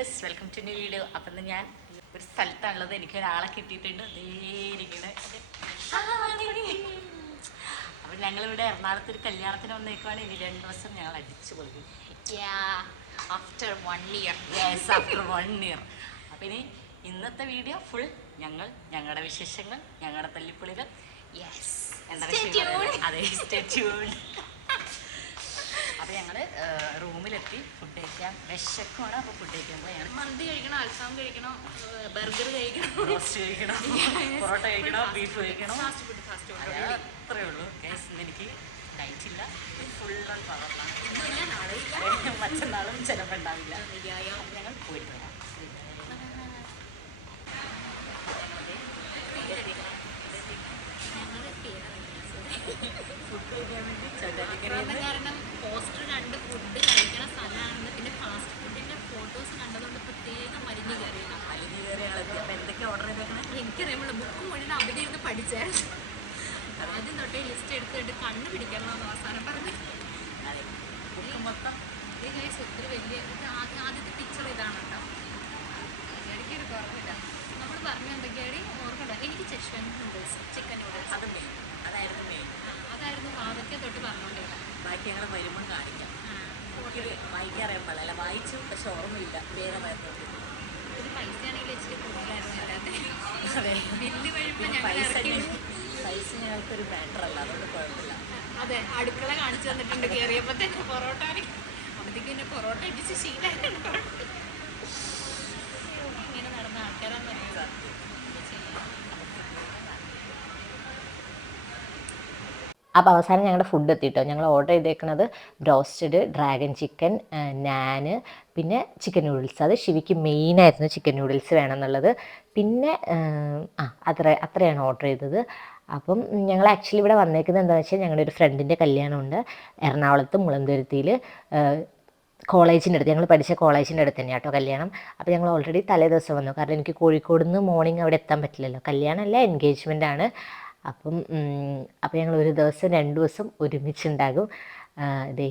Viewers welcome to new video അപ്പം ഞാൻ ഒരു സ്ഥലത്താണുള്ളത്. എനിക്ക് ഒരാളെ കിട്ടിയിട്ടുണ്ട്. ഇരിക്കണേ. അപ്പം ഞങ്ങളിവിടെ എറണാകുളത്ത് ഒരു കല്യാണത്തിന് വന്നേക്കുവാണ്. ഇനി രണ്ട് ദിവസം ഞങ്ങൾ അടിച്ചു കൊടുക്കും after one year yes after one year അപ്പം ഇനി ഇന്നത്തെ വീഡിയോ ഫുൾ ഞങ്ങൾ ഞങ്ങളുടെ വിശേഷങ്ങൾ ഞങ്ങളുടെ തല്ലിപ്പൊളികൾ. യെസ് എന്താ. അതെ സ്റ്റേ ട്യൂൺ അപ്പം ഞങ്ങൾ റൂമിലെത്തി ഫുഡ് കഴിക്കാം വിശക്കുമാണ് അപ്പോൾ ഫുഡ് കഴിക്കാൻ പോയി ഞങ്ങൾ മന്തി കഴിക്കണം അൽഫാം കഴിക്കണം ബർഗർ കഴിക്കണം. റോസ്റ്റ് കഴിക്കണം പൊറോട്ട കഴിക്കണോ ബീഫ് കഴിക്കണോ. ഫാസ്റ്റ് ഫുഡ് ഫാസ്റ്റ് ഫുഡ് അത്രേ ഉള്ളൂ. ഇന്ന് എനിക്ക് കഴിച്ചില്ല ഫുൾ ഓൺ പവറിലാണ് മറ്റന്നാളും ചിലപ്പോൾ ഉണ്ടാവില്ല. ഞങ്ങൾ പോയിട്ട് വരാം ഫുഡ് കഴിക്കാൻ വേണ്ടി ചൊല്ലാലിക്കരയിൽ കാരണം പോസ്റ്റർ കണ്ട് ഫുഡ് കഴിക്കണ സ്ഥലമാണെന്ന് പിന്നെ ഫാസ്റ്റ് ഫുഡിന്റെ ഫോട്ടോസ് കണ്ടതുകൊണ്ട് പ്രത്യേകം മരിഞ്ഞു കയറിയതാണ് വലിയ കയറി ആളെത്തി അപ്പം എന്തൊക്കെ ഓർഡർ ചെയ്തേക്കണേ എനിക്കറിയാമല്ലോ ബുക്ക് മുഴുവൻ അവിടെ ഇരുന്ന് പഠിച്ചായിരുന്നു. ആദ്യം തൊട്ടേ ലിസ്റ്റ് എടുത്തിട്ട് കണ്ണ് പിടിക്കണം അവസാനം പറഞ്ഞു മൊത്തം? ഈ ഒത്തിരി വലിയ ഇത് ആദ്യ- ആദ്യത്തെ പിക്ചർ ഇതാണ് കേട്ടോ. എനിക്കൊരു കുറവില്ല. നമ്മൾ പറഞ്ഞു എന്തൊക്കെയാണ് ഓർക്കണ്ട എനിക്ക് ചിക്കൻ നൂഡിൽസ് ചിക്കൻ നൂഡിൽസ് അത് മെയിൻ അതായിരുന്നു മെയിൻ അതായിരുന്നു വാതൊക്കെ തൊട്ട് പറഞ്ഞുകൊണ്ടിരുന്നത് ബാക്കി ഞങ്ങൾ വരുമ്പം കാണിക്കാം. വായിക്കാറിയാൻ പാടില്ല വായിച്ചു പക്ഷെ ഓർമ്മയില്ല. വേഗം വരുന്നത് പൈസ ഞങ്ങൾക്കൊരു അല്ല അതുകൊണ്ട് കുഴപ്പമില്ല. അതെ അടുക്കള കാണിച്ചു തന്നിട്ടുണ്ട് കയറിയപ്പോൾ തന്നെ പൊറോട്ട അപ്പോഴത്തേക്ക് പിന്നെ പൊറോട്ട അടിച്ച് ശീലമായിരുന്നു ഇങ്ങനെ നടന്ന ആൾക്കാരാന്ന് പറയുന്നത് അപ്പോൾ അവസാനം ഞങ്ങളുടെ ഫുഡ് എത്തിയിട്ടോ ഞങ്ങൾ ഓർഡർ ചെയ്തേക്കുന്നത് ബ്രോസ്റ്റഡ് ഡ്രാഗൺ ചിക്കൻ നാന് പിന്നെ ചിക്കൻ നൂഡിൽസ് അത് ശിവിക്ക് മെയിനായിരുന്നു ചിക്കൻ നൂഡിൽസ് വേണം എന്നുള്ളത് പിന്നെ ആ അത്ര അത്രയാണ് ഓർഡർ ചെയ്തത്. അപ്പം ഞങ്ങൾ ആക്ച്വലി ഇവിടെ വന്നേക്കുന്നത് എന്താണെന്ന് വെച്ചാൽ ഞങ്ങളുടെ ഒരു ഫ്രണ്ടിന്റെ കല്യാണമുണ്ട്. എറണാകുളത്ത് മുളന്തുരുത്തിയിൽ കോളേജിന്റെ അടുത്ത്. ഞങ്ങൾ പഠിച്ച കോളേജിന്റെ അടുത്ത് തന്നെയാണ് കേട്ടോ കല്യാണം. അപ്പോൾ ഞങ്ങൾ ഓൾറെഡി തലേ ദിവസം വന്നു. കാരണം എനിക്ക് കോഴിക്കോട് നിന്ന് മോർണിംഗ് അവിടെ എത്താൻ പറ്റില്ലല്ലോ. കല്യാണമല്ല എൻഗേജ്മെന്റ് ആണ്. അപ്പം അപ്പം അപ്പോൾ ഞങ്ങൾ ഒരു ദിവസം രണ്ട് ദിവസം ഒരുമിച്ചുണ്ടാകും. അതെ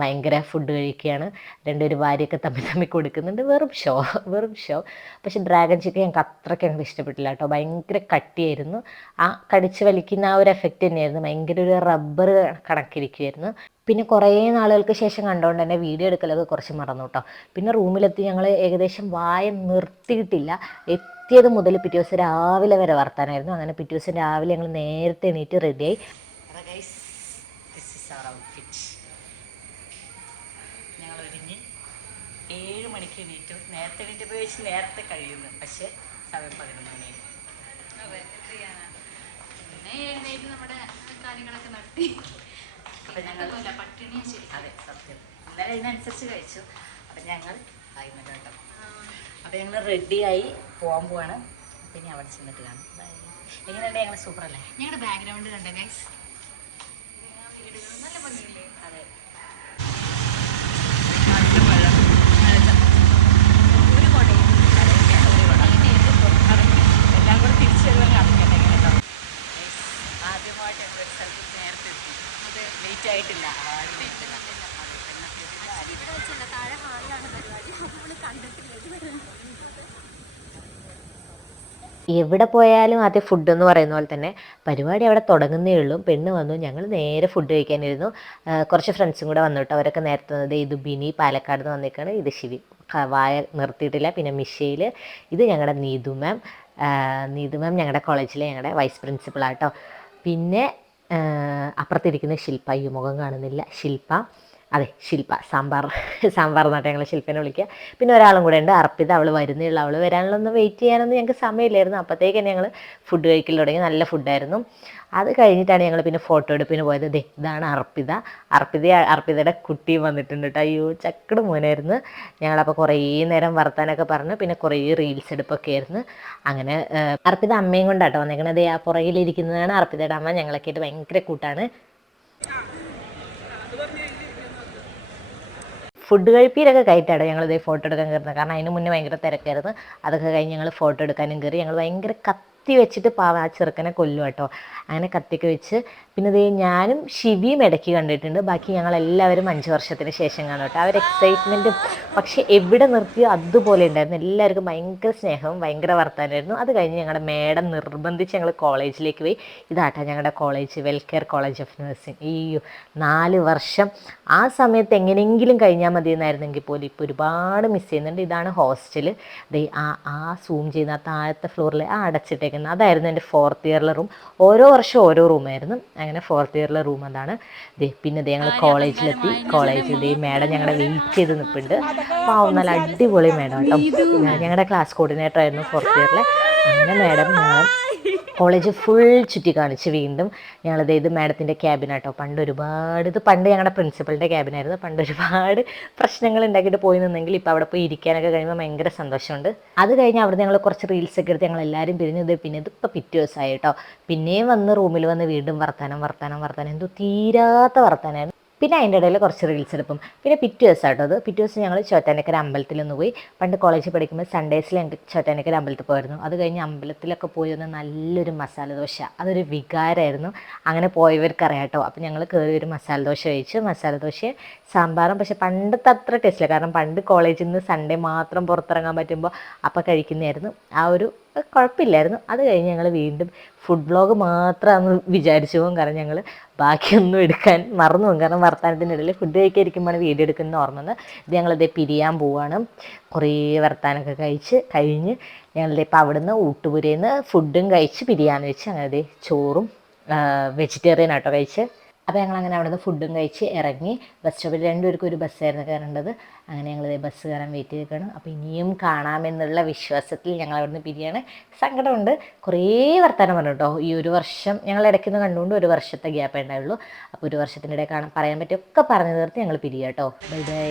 ഭയങ്കര ഫുഡ് കഴിക്കുകയാണ്. രണ്ടുപേരും ഭാര്യയൊക്കെ തമ്മിൽ തമ്മിൽ കൊടുക്കുന്നുണ്ട്. വെറും ഷോ വെറും ഷോ പക്ഷേ ഡ്രാഗൺ ചിക്കൻ ഞങ്ങൾക്ക് അത്രയ്ക്ക് ഞങ്ങൾക്ക് ഇഷ്ടപ്പെട്ടില്ല കേട്ടോ. ഭയങ്കര കട്ടിയായിരുന്നു. ആ കടിച്ച് വലിക്കുന്ന ആ ഒരു എഫക്റ്റ് തന്നെയായിരുന്നു. ഭയങ്കര ഒരു റബ്ബർ കണക്കിരിക്കുമായിരുന്നു പിന്നെ കുറേ നാളുകൾക്ക് ശേഷം കണ്ടുകൊണ്ട് തന്നെ വീഡിയോ എടുക്കലൊക്കെ കുറച്ച് മറന്നു കേട്ടോ. പിന്നെ റൂമിലെത്തി ഞങ്ങൾ ഏകദേശം വായ നിർത്തിയിട്ടില്ല. എത്തിയത് മുതൽ പിറ്റേ ദിവസം രാവിലെ വരെ വർത്താനായിരുന്നു. അങ്ങനെ പിറ്റേ ദിവസം രാവിലെ ഞങ്ങൾ നേരത്തെ എണീറ്റ് റെഡിയായി നേരത്തെ എണീറ്റപ്പോൾ വെച്ച് നേരത്തെ കഴിയുന്നു. പക്ഷേ സമയം പതിനൊന്ന് മണി. അതെ പിന്നെ എഴുന്നേറ്റ് നമ്മുടെ കാര്യങ്ങളൊക്കെ നടത്തി. അപ്പം ഞങ്ങൾ പട്ടിണിയാ ശരി. അതെ സത്യം. ഇന്നലെ അതിനനുസരിച്ച് കഴിച്ചു. അപ്പം ഞങ്ങൾ ആയി കേട്ടോ. അപ്പം ഞങ്ങൾ റെഡിയായി പോകാൻ പോവാണ്. അപ്പം ഇനി അവിടെ ചെന്നിട്ട് കാണും. എങ്ങനെയുണ്ട്? ഞങ്ങൾ സൂപ്പർ അല്ലേ? ഞങ്ങളുടെ ബാക്ക്ഗ്രൗണ്ട് കണ്ടേ ഗൈസ് നല്ല ഭംഗിയില്ലേ അതെ ഒരു കൊടയും എല്ലാം കൂടെ തിരിച്ചു വരുമ്പോൾ കാണിക്കട്ടെ കേട്ടോ ആദ്യമായിട്ട് ഞങ്ങൾ ഒരു സ്ഥലത്ത് നേരത്തെ എത്തി അതെ ലേറ്റ് ആയിട്ടില്ല ആരും എത്തില്ല അതെ ഇവിടെ വെച്ചല്ല താഴെ ഹാളിലാണ് പരിപാടി എവിടെ പോയാലും ആദ്യം ഫുഡ് എന്ന് പറയുന്ന പോലെ തന്നെ പരിപാടി അവിടെ തുടങ്ങുന്നേ ഉള്ളൂ. പെണ്ണ് വന്നു ഞങ്ങൾ നേരെ ഫുഡ് കഴിക്കാനിരുന്നു. കുറച്ച് ഫ്രണ്ട്സും കൂടെ വന്നു അവരൊക്കെ നേരത്തെ വന്നത് ഇത് ബിനി പാലക്കാട് നിന്ന് വന്നേക്കാണ്. ഇത് ശിവി. വായ നിർത്തിയിട്ടില്ല. പിന്നെ മിഷയിൽ ഇത് ഞങ്ങളുടെ നീതു മാം നീതു മാം ഞങ്ങളുടെ കോളേജിലെ ഞങ്ങളുടെ വൈസ് പ്രിൻസിപ്പളാട്ടോ പിന്നെ അപ്പുറത്തിരിക്കുന്ന ശില്പ ഈ മുഖം കാണുന്നില്ല. ശില്പ. അതെ ശില്പ സാമ്പാർ സാമ്പാർ എന്നാട്ടെ ഞങ്ങൾ ശില്പനെ വിളിക്കുക. പിന്നെ ഒരാളും കൂടെ ഉണ്ട് അർപ്പിത. അവൾ വരുന്നേ ഉള്ളൂ അവൾ വരാനുള്ളൊന്നും വെയിറ്റ് ചെയ്യാനൊന്നും ഞങ്ങൾക്ക് സമയമില്ലായിരുന്നു. അപ്പോഴത്തേക്ക് ഞങ്ങൾ ഫുഡ് കഴിക്കൽ തുടങ്ങി. നല്ല ഫുഡായിരുന്നു അത് കഴിഞ്ഞിട്ടാണ് ഞങ്ങൾ പിന്നെ ഫോട്ടോ എടുപ്പിന് പോയത്. ദേ ഇതാണ് അർപ്പിത. അർപ്പിത അർപ്പിതയുടെ കുട്ടിയും വന്നിട്ടുണ്ട് കേട്ടോ അയ്യോ ചക്കട് മോനായിരുന്നു. ഞങ്ങളപ്പോൾ കുറേ നേരം വർത്താനൊക്കെ പറഞ്ഞു. പിന്നെ കുറേ റീൽസ് എടുപ്പൊക്കെ ആയിരുന്നു. അങ്ങനെ അർപ്പിത അമ്മയും കൊണ്ടാട്ടോ വന്നേക്കണത് ആ പുറകിലിരിക്കുന്നതാണ് അർപ്പിതയുടെ അമ്മ. ഞങ്ങളൊക്കെ ആയിട്ട് ഭയങ്കര കൂട്ടാണ്. ഫുഡ് കഴിപ്പീരൊക്കെ കയറ്റാടോ ഇതേ ഫോട്ടോ എടുക്കാൻ കയറുന്നത്. കാരണം അതിന് മുന്നേ ഭയങ്കര തിരക്കായിരുന്നു. അതൊക്കെ കഴിഞ്ഞ് ഞങ്ങൾ ഫോട്ടോ എടുക്കാനും കയറി. ഞങ്ങൾ ഭയങ്കര കത്തി വെച്ചിട്ട് പാവ ആ ചെറുക്കനെ കൊല്ലും കേട്ടോ അങ്ങനെ കത്തിയൊക്കെ വെച്ച് പിന്നെ ദേ ഞാനും ശിവിയും ഇടയ്ക്ക് കണ്ടിട്ടുണ്ട്. ബാക്കി ഞങ്ങൾ എല്ലാവരും അഞ്ച് വർഷത്തിന് ശേഷം കാണും കേട്ടോ. ആ ഒരു എക്സൈറ്റ്മെന്റും പക്ഷേ എവിടെ നിർത്തിയോ അതുപോലെ ഉണ്ടായിരുന്നു. എല്ലാവർക്കും ഭയങ്കര സ്നേഹവും ഭയങ്കര വർത്താനമായിരുന്നു. അത് കഴിഞ്ഞ് ഞങ്ങളുടെ മേഡം നിർബന്ധിച്ച് ഞങ്ങൾ കോളേജിലേക്ക് പോയി. ഇതാട്ടാ ഞങ്ങളുടെ college Welcare college of nursing ഈ നാല് വർഷം. ആ സമയത്ത് എങ്ങനെയെങ്കിലും കഴിഞ്ഞാൽ മതി എന്നായിരുന്നെങ്കിൽ പോലും ഇപ്പോൾ ഒരുപാട് മിസ് ചെയ്യുന്നുണ്ട്. ഇതാണ് ഹോസ്റ്റൽ ദേ ആ ആ സൂം ചെയ്യുന്ന താഴത്തെ ഫ്ലോറിൽ ആ അടച്ചിട്ടേക്കുന്നത് അതായിരുന്നു എന്റെ ഫോർത്ത് ഇയറിലെ റൂം ഓരോ വർഷം ഓരോ റൂമായിരുന്നു അങ്ങനെ ഫോർത്ത് ഇയറിലെ റൂം അതാണ്. പിന്നെ ദേ ഞങ്ങൾ കോളേജിലെത്തി കോളേജിൽ ഈ മാഡം ഞങ്ങളെ വെയിറ്റ് ചെയ്ത് നിൽപ്പുണ്ട് പാവം നല്ല അടിപൊളി മാഡം കേട്ടോ ഞങ്ങളുടെ ക്ലാസ് കോർഡിനേറ്റർ ആയിരുന്നു ഫോർത്ത് ഇയറിലെ അങ്ങനെ മേഡം ഞങ്ങൾ കോളേജ് ഫുൾ ചുറ്റി കാണിച്ച് വീണ്ടും ഞങ്ങളിത് ഇത് മാഡത്തിന്റെ ക്യാബിനാട്ടോ പണ്ട് ഒരുപാട് ഇത് പണ്ട് ഞങ്ങളുടെ പ്രിൻസിപ്പളിന്റെ ക്യാബിനായിരുന്നു പണ്ട് ഒരുപാട് പ്രശ്നങ്ങൾ ഉണ്ടാക്കിയിട്ട് പോയി നിന്നെങ്കിൽ ഇപ്പോൾ അവിടെ പോയി ഇരിക്കാനൊക്കെ കഴിയുമ്പോൾ ഭയങ്കര സന്തോഷമുണ്ട്. അത് കഴിഞ്ഞ് അവിടെ ഞങ്ങൾ കുറച്ച് റീൽസ് ഒക്കെ എടുത്ത് ഞങ്ങൾ എല്ലാവരും പിരിഞ്ഞു ഇത് പിന്നെ ഇതിപ്പോൾ പിറ്റേ ദിവസമായി കേട്ടോ. പിന്നെയും വന്ന് റൂമിൽ വന്ന് വീണ്ടും വർത്താനം വർത്താനം വർത്താനം. എന്തോ തീരാത്ത വർത്താനമായിരുന്നു പിന്നെ അതിന്റെ ഇടയിൽ കുറച്ച് റീൽസ് എടുക്കും. പിന്നെ പിറ്റേ ദിവസം കേട്ടോ അത്. പിറ്റേ ദിവസം ഞങ്ങൾ ചോറ്റാനക്കര അമ്പലത്തിൽ ഒന്ന് പോയി. പണ്ട് കോളേജിൽ പഠിക്കുമ്പോൾ സൺഡേസിൽ ഞങ്ങൾക്ക് ചോറ്റാനക്കര അമ്പലത്തിൽ പോയിരുന്നു. അത് കഴിഞ്ഞ് അമ്പലത്തിലൊക്കെ പോയി വന്ന് നല്ലൊരു മസാല ദോശ. അതൊരു വികാരമായിരുന്നു അങ്ങനെ പോയവർക്ക് അറിയാം കേട്ടോ. അപ്പോൾ ഞങ്ങൾ കയറി ഒരു മസാല ദോശ കഴിച്ചു മസാല ദോശ സാമ്പാറും. പക്ഷേ പണ്ടത്തെ അത്ര ടേസ്റ്റില്ല കാരണം പണ്ട് കോളേജിൽ നിന്ന് സൺഡേ മാത്രം പുറത്തിറങ്ങാൻ പറ്റുമ്പോൾ അപ്പോൾ കഴിക്കുന്നതായിരുന്നു. ആ ഒരു കുഴപ്പമില്ലായിരുന്നു. അത് കഴിഞ്ഞ് ഞങ്ങൾ വീണ്ടും ഫുഡ് ബ്ലോഗ് മാത്രമാണ് വിചാരിച്ചു പോകും കാരണം ഞങ്ങൾ ബാക്കിയൊന്നും എടുക്കാൻ മറന്നു പോകും കാരണം വർത്തമാനത്തിനിടയിൽ ഫുഡ് കഴിക്കാൻ ഇരിക്കുമ്പോഴാണ് വീഡിയോ എടുക്കുന്ന ഓർമ്മന്ന് ഇത് ഞങ്ങളിത് പിരിയാൻ പോവാണ്. കുറേ വർത്താനമൊക്കെ കഴിച്ച് കഴിഞ്ഞ് ഞങ്ങളിത് ഇപ്പോൾ അവിടുന്ന് ഊട്ടുപുരയിൽ നിന്ന് ഫുഡും കഴിച്ച് പിരിയാന്ന് വെച്ച് അങ്ങനെ ചോറും വെജിറ്റേറിയൻ ആട്ടോ കഴിച്ച്. അപ്പോൾ ഞങ്ങൾ അങ്ങനെ അവിടെ നിന്ന് ഫുഡും കഴിച്ച് ഇറങ്ങി ബസ് സ്റ്റോപ്പിൽ രണ്ടുപേർക്കും ഒരു ബസ്സായിരുന്നു കയറേണ്ടത്. അങ്ങനെ ഞങ്ങൾ ബസ് കയറാൻ വെയിറ്റ് ചെയ്തിരിക്കണം അപ്പോൾ ഇനിയും കാണാമെന്നുള്ള വിശ്വാസത്തിൽ ഞങ്ങൾ അവിടെ നിന്ന് പിരിയാണ്. സങ്കടമുണ്ട്. കുറേ വർത്തമാനം പറഞ്ഞു കേട്ടോ ഈ ഒരു വർഷം ഞങ്ങൾ ഇടയ്ക്ക് നിന്ന് കണ്ടുകൊണ്ട് ഒരു വർഷത്തെ ഗ്യാപ്പേ ഉണ്ടായുള്ളൂ. അപ്പോൾ ഒരു വർഷത്തിനിടെ കാണാൻ പറയാൻ പറ്റിയൊക്കെ പറഞ്ഞു തീർത്ത് ഞങ്ങൾ പിരിയാട്ടോ. Bye bye